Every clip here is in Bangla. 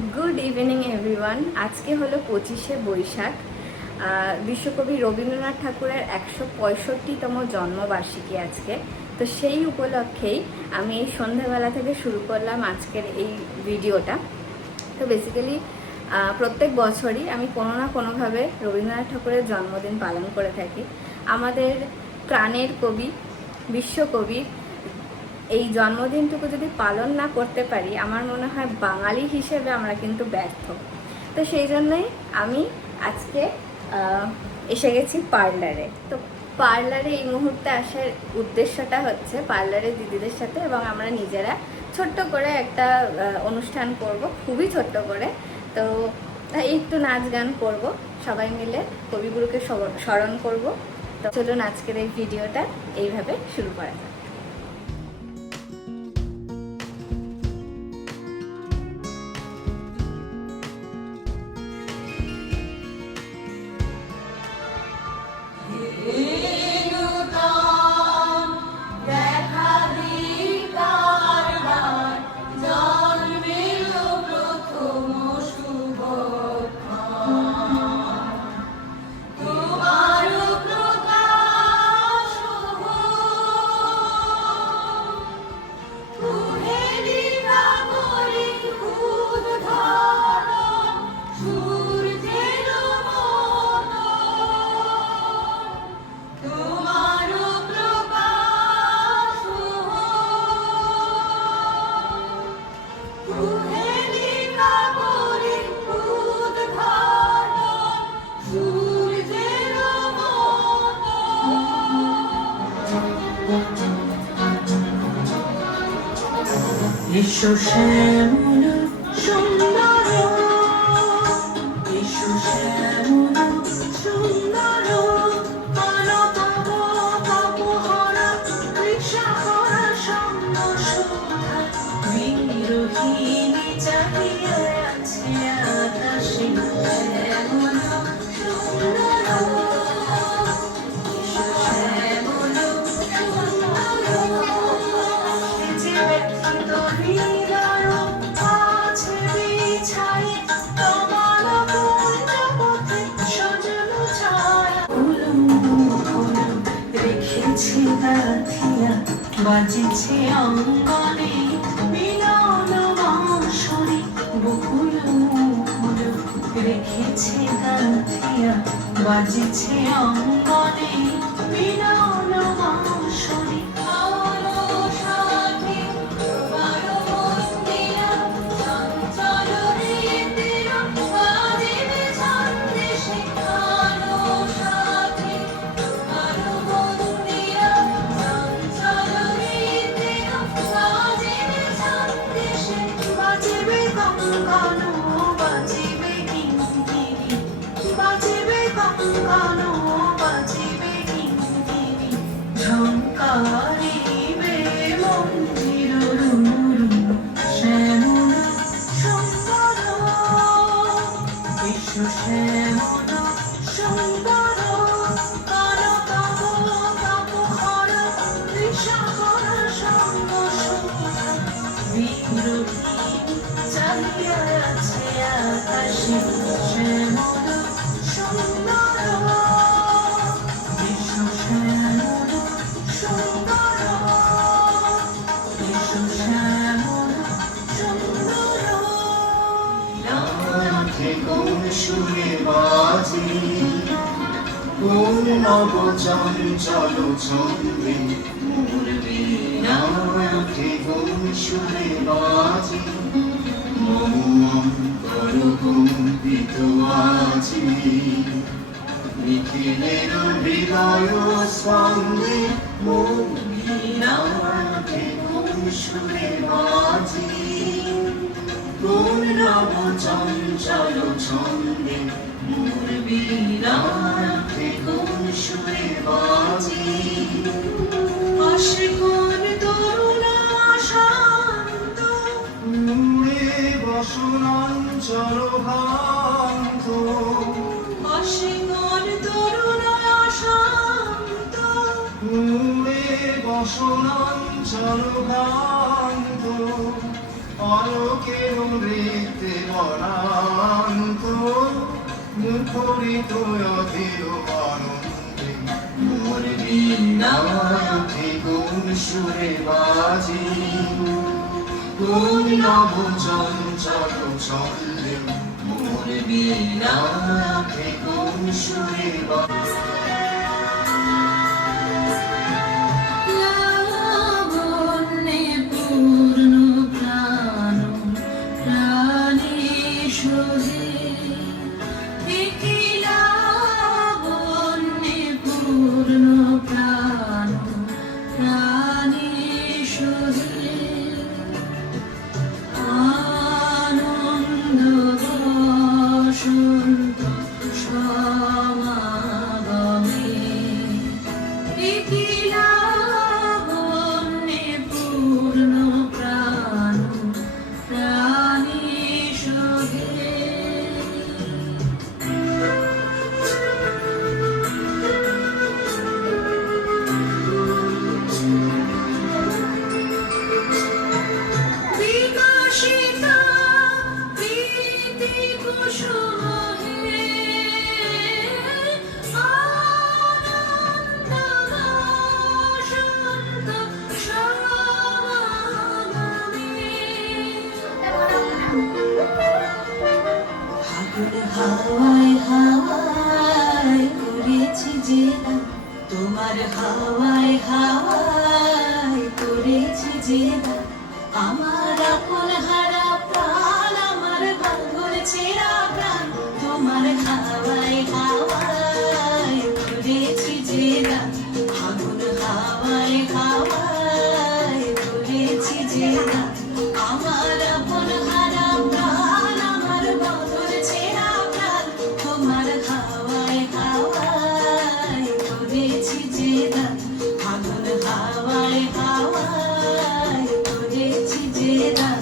Good evening everyone. আজকে হলো 25শে বৈশাখ, বিশ্বকবি রবীন্দ্রনাথ ঠাকুরের 165তম জন্মবার্ষিকী আজকে। তো সেই উপলক্ষেই আমি এই সন্ধ্যাবেলা থেকে শুরু করলাম আজকের এই ভিডিওটা। তো বেসিক্যালি প্রত্যেক বছরই আমি কোনো না কোনোভাবে রবীন্দ্রনাথ ঠাকুরের জন্মদিন পালন করে থাকি। আমাদের প্রাণের কবি, বিশ্বকবির এই জন্মদিনটুকু যদি পালন না করতে পারি, আমার মনে হয় বাঙালি হিসেবে আমরা কিন্তু ব্যর্থ। তো সেই জন্যই আমি আজকে এসে গেছি পার্লারে। তো পার্লারে এই মুহূর্তে আসার উদ্দেশ্যটা হচ্ছে পার্লারের দিদিদের সাথে এবং আমরা নিজেরা ছোট্ট করে একটা অনুষ্ঠান করব, খুবই ছোট্ট করে। তো একটু নাচ গান করব, সবাই মিলে কবিগুরুকে স্মরণ করব। তো চলুন আজকের এই ভিডিওটা এইভাবে শুরু করা যাক। এসো শ্যামল সুন্দর, এসো শ্যামল সুন্দর, অনতম তপোহরা কৃষাহরা সঙ্গ শোভা, বিরোহিণী চাহিয়া আছে আকাশে শ্যামল সুন্দর। এসো শ্যামল বাজিছে অঙ্গনে মিলন বাঁশরি, বকুল ফুল রেখেছে গাঁথিয়া, বাজিছে অঙ্গনে মিলন বাঁশরি। নব চঞ্চল ছন্দে মোর বীণায় ওঠে কোন সুরে বাজে, মম অন্তর কম্পিত আছে, নিখিলের হৃদয় স্পন্দে মোর বীণায় ওঠে কোন সুরে বাজে, কোন নব চঞ্চল ছন্দে মোর বীণায় ওঠে কোন সুরে বাজে। আশিকুন তরুণ শান্ত, উড়ে বসনাঞ্চল ভান্ত, আশিকুন তরুণ শান্ত, উড়ে বসনাঞ্চল ভান্ত, পলকের নৃত্যে তো অধীর আনন্দে মোর বীণায় কোন সুরে বাজি কোন নব চঞ্চল ছন্দে মোর বীণায় কোন সুরে বাজি লাবণ্যে পূর্ণ প্রাণ প্রাণে সোহে একি লাবণ্যে পূর্ণ প্রাণ প্রাণে সোহে আনন্দ বসন্ত সমাগমে একি লাবণ্যে পূর্ণ প্রাণ প্রাণে সোহে বিকশিতা প্রীতি কুসুম হে আনন্দ বসন্ত সমাগমে ফাগুন হাওয়ায় হাওয়ায় করেছি যে গান তোমার হাওয়ায় হাওয়ায় করেছি যে গান আমার আপন হারা প্রাণ আমার বাঁধন ছেঁড়া প্রাণ তোমার হাওয়ায় হাওয়ায় করেছি যে গান ফাগুন হাওয়ায় হাওয়ায় করেছি যে গান আমার আপন হারা প্রাণ আমার বাঁধন ছেঁড়া প্রাণ তোমার হাওয়ায় হাওয়ায় করেছি যে গান ফাগুন হাওয়ায় হাওয়ায় করেছি যে গান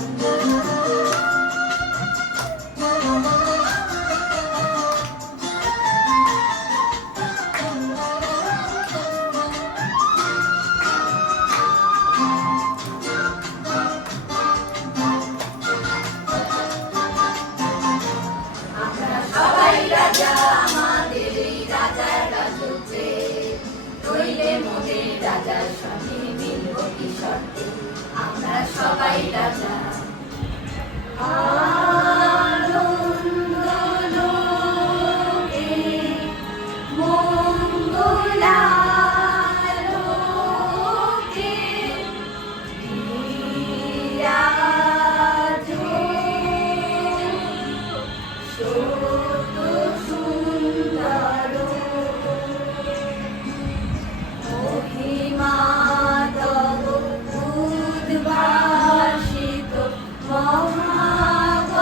সবাই রাজা আমাদের এই রাজার রাজত্বে রইলে মোদের রাজার সঙ্গে মিলব কি শর্তে আমরা সবাই রাজা আনন্দ লোকে মঙ্গলালোকে বিরাজ সত্য সুন্দর মহিমা তব উদ্ভাসিত মহাগগন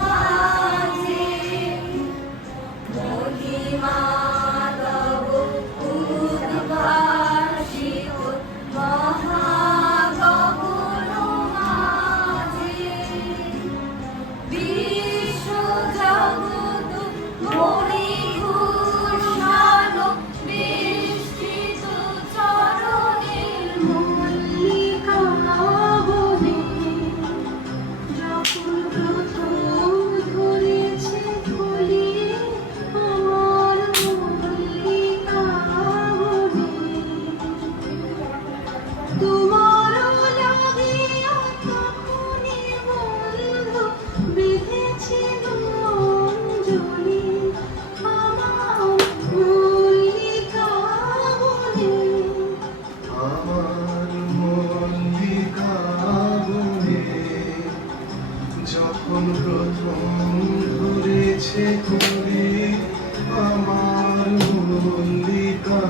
মাঝে মহিমা তব উদ্ভাসিত মহাগগন মাঝে বিশ্ব জগৎ মণিভূষণ বিস্তৃত চরণের মল্লিকা বনে যখন প্রথম ধরেছে কলি আমার মল্লিকা বনে তোমার লাগিয়া তখনই বন্ধু বেঁধেছিল অঞ্জলি আমার মল্লিকা বনে আমার মল্লিকা বনে যখন প্রথম ধরেছে কুড়ি আমার মল্লিকা